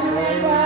and